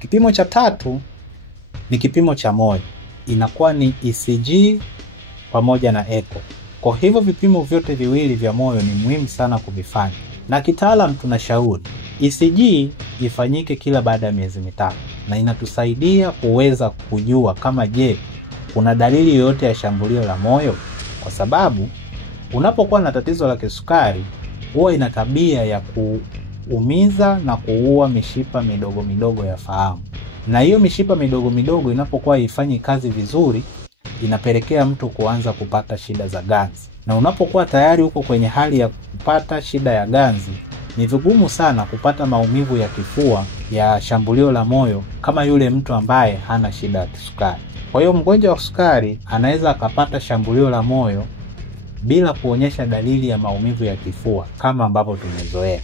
Kipimo cha tatu ni kipimo cha moyo. Inakuwa ni ECG pamoja na echo. Kwa hivyo vipimo vyote viwili vya moyo ni muhimu sana kuvifanya. Na kitaalamu tunashauri ECG ifanyike kila baada ya miezi 3 na inatusaidia kuweza kujua kama kuna dalili yoyote ya shambulio la moyo, kwa sababu unapokuwa na tatizo la kisukari huwa ina tabia ya kuumiza na kuua mishipa midogo midogo ya fahamu. Na hiyo mishipa midogo midogo inapokuwa haifanyi kazi vizuri, inapelekea mtu kuanza kupata shida za ganzi. Na unapokuwa tayari uko kwenye hali ya kupata shida ya ganzi, ni vigumu sana kupata maumivu ya kifua ya shambulio la moyo kama yule mtu ambaye hana shida ya kisukari. Kwa hiyo mgonjwa wa sukari anaweza akapata shambulio la moyo bila kuonyesha dalili ya maumivu ya kifua kama ambavyo tumezoea.